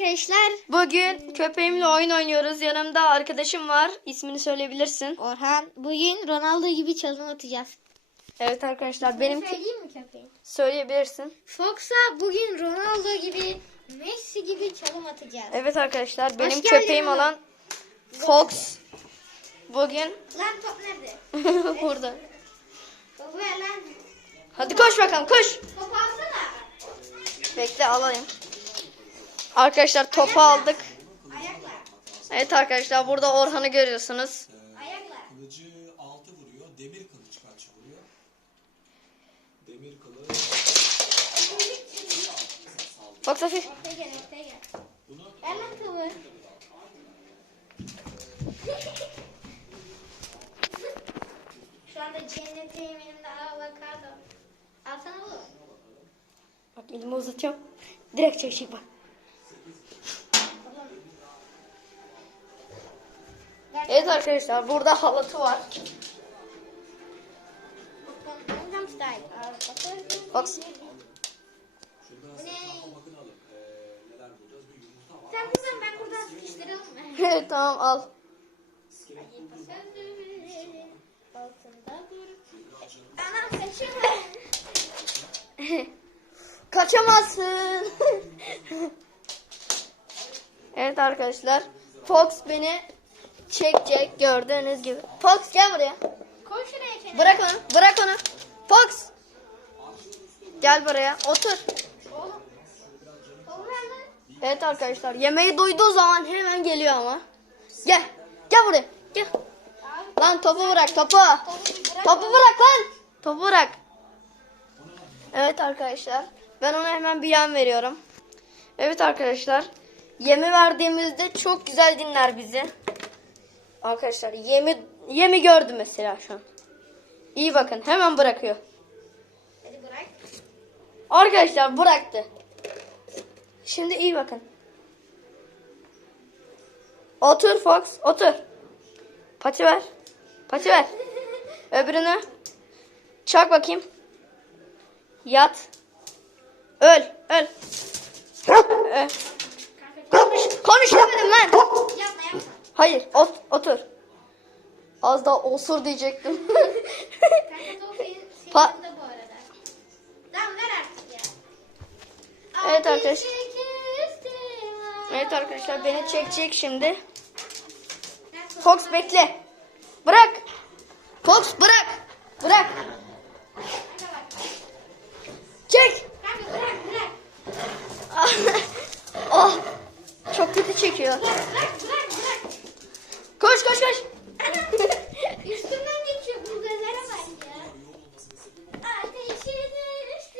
arkadaşlar. Bugün köpeğimle oyun oynuyoruz. Yanımda arkadaşım var. İsmini söyleyebilirsin. Orhan bugün Ronaldo gibi çalım atacağız. Evet arkadaşlar benim Söyleyeyim mi köpeğin? söyleyebilirsin. Fox'a bugün Ronaldo gibi Messi gibi çalım atacağız. Evet arkadaşlar benim köpeğim oğlum. olan Fox bugün Lan top nerede? burada. Topu ver lan. Hadi koş bakalım koş. Topu alsana. Bekle alayım. Arkadaşlar topu aldık. Evet arkadaşlar burada Orhan'ı görüyorsunuz. Kılıcı 6 vuruyor. Demir kılıç kaç vuruyor? Demir kılıç gel. Ver lan topu. Şu elimde avokado. Alsana oğlum. Bak elimi uzatıyorum. Direkt çekecek bak. Evet arkadaşlar burada halatı var. Var. Sen buradan ben buradan sıkıştıralım mı? Evet tamam al. Anam saçım. Kaçamazsın. evet arkadaşlar. Fox beni çekecek gördüğünüz gibi. Fox gel buraya. Koy şuraya kenara. Bırak onu. Bırak onu. Fox. Gel buraya. Otur. Oğlum. Evet arkadaşlar. Yemeği duyduğu zaman hemen geliyor ama. Gel. Gel buraya. Gel. Abi Lan topu bırak topu. topu bırak. Topu bırak lan. Topu bırak. Evet arkadaşlar. Ben ona hemen bir yan veriyorum. Evet arkadaşlar. Yemi verdiğimizde çok güzel dinler bizi. Arkadaşlar yemi yemi gördü mesela şu an. İyi bakın hemen bırakıyor. Hadi bırak. Arkadaşlar bıraktı. Şimdi iyi bakın. Otur Fox otur. Pati ver. Pati ver. Öbürünü. Çak bakayım. Yat. Öl. Öl. Öl. Konuş. Konuş demedim lan. Yapma yapma. Hayır. Ot, otur. Az daha osur diyecektim. Kanka Pa- yanında bu arada. Tamam ver artık ya. Evet kestim. evet arkadaşlar beni çekecek şimdi. Fox bekle. Bırak. Fox bırak. Bırak. Kanka. Çek. Kanka bırak bırak. oh. Çok kötü çekiyor. Bırak. Koş koş koş. Üstümden geçiyor bu gözlere bak ya. Ateşi düştü.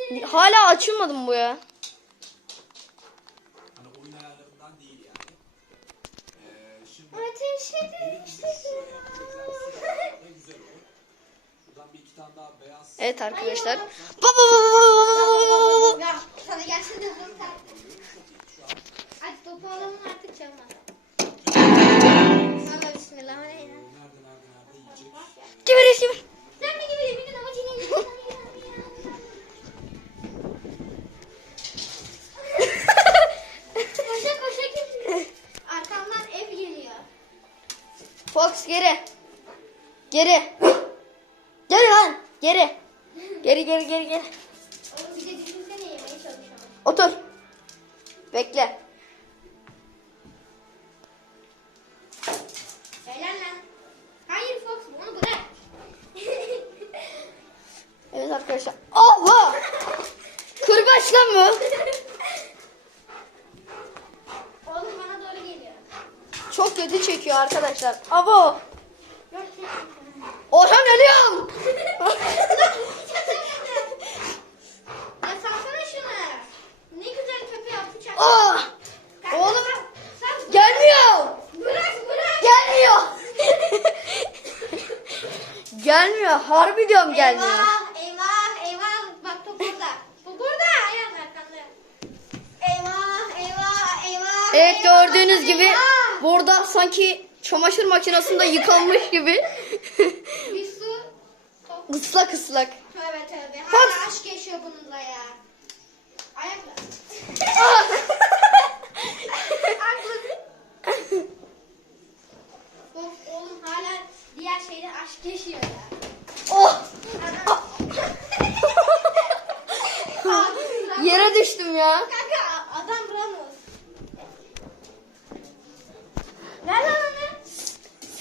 Hala açılmadı mı bu ya? Hani oyun ayarlarından değil yani. Ee, şimdi Ateşi düştü. ne güzel olur. Buradan bir iki tane daha beyaz Evet arkadaşlar. Hayır. Baba baba baba. Ya Fox geri. Geri. Geri lan. Geri. Geri geri geri geri. Oğlum bir de düşünsene yemeye çalışıyorum. Otur. Bekle. Çok kötü çekiyor arkadaşlar. Abo. Orhan ölüyorum. Ya salsana şunu. Ne güzel köpeği atı çak. Ah. Oğlum. sal. Gelmiyor. Bırak bırak. Gelmiyor. gelmiyor. Harbi diyorum gelmiyor. Eyvah eyvah eyvah. Bak top burada. Bu burada. Ayağın arkanda. Eyvah eyvah eyvah. Evet eyvah, gördüğünüz gibi eyvah. Bu arada sanki çamaşır makinesinde yıkanmış gibi. Bir su. Islak ıslak. Tövbe tövbe. Hala aşk yaşıyor bununla ya. Ayakla. Ah! Oğlum hala diğer şeyde aşk yaşıyor ya. Oh! Yere düştüm ya.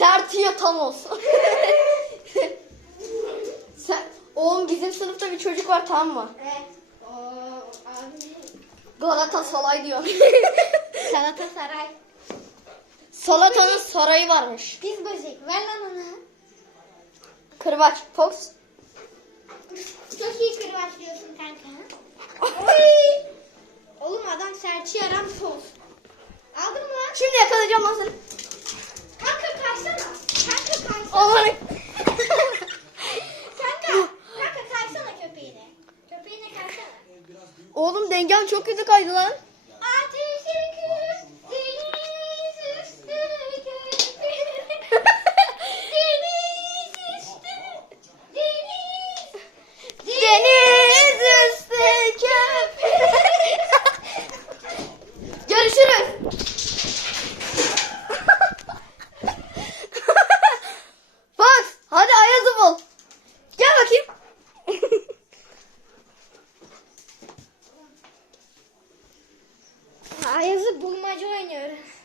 Sertio Thanos. Sen, oğlum bizim sınıfta bir çocuk var tamam mı? Evet. Abi. Galatasaray diyor. Galatasaray. Salata'nın sarayı varmış. Biz böcek. Ver lan onu. Kırbaç, Fox. Çok iyi kırbaçlıyorsun kanka. Oy. Oğlum adam serçi yaram sos. Aldın mı lan? Şimdi yakalayacağım lan seni. Kanka kaysana. Kanka kaysana. Kaysana. Oğlum dengem çok kötü kaydı lan. Júnior.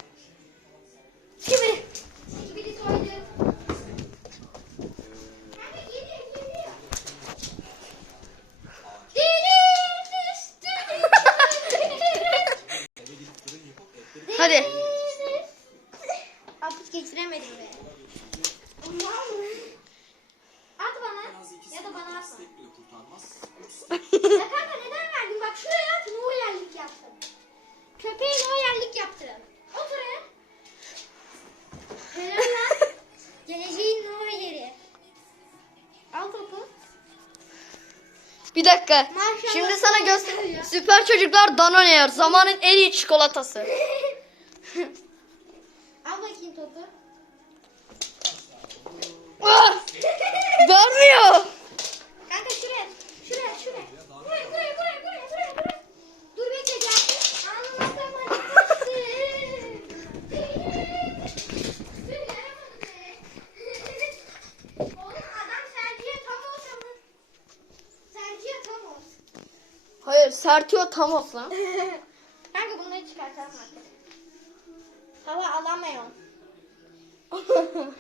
Dakika. Maşallah. Şimdi sana göster. Süper çocuklar Danone yer. Zamanın en iyi çikolatası. Al bakayım topu. Ah! Vermiyor. Kanka şuraya. Şuraya şuraya. Buraya buraya buraya buraya buraya buraya. Dur bekle gelsin. Anlatamam. Oğlum adam Sergi'ye tam olsa mı? Sergi'ye tam olsun. Sertio Thanos lan. Kanka bunları çıkartalım artık. Hava alamıyorum.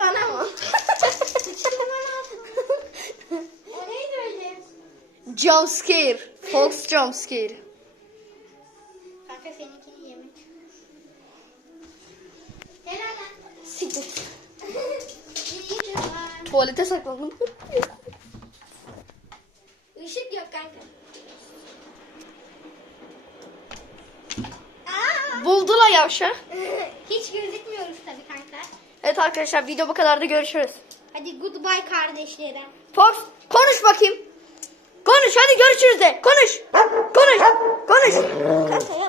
Bana aldın. O neydi öyle? Jump scare. Fox jump scare. Kanka seninkini yemek. Helal lan. Siktir. İyi de var. Tuvalete saklandım. Işık yok kanka. Aa! Buldular yavşak. Hiç gözükmüyoruz tabii kanka. Evet arkadaşlar video bu kadar da görüşürüz. Hadi goodbye kardeşlerim. Fox konuş bakayım. Konuş hadi görüşürüz de. Konuş. Konuş. Konuş. Kanka yap.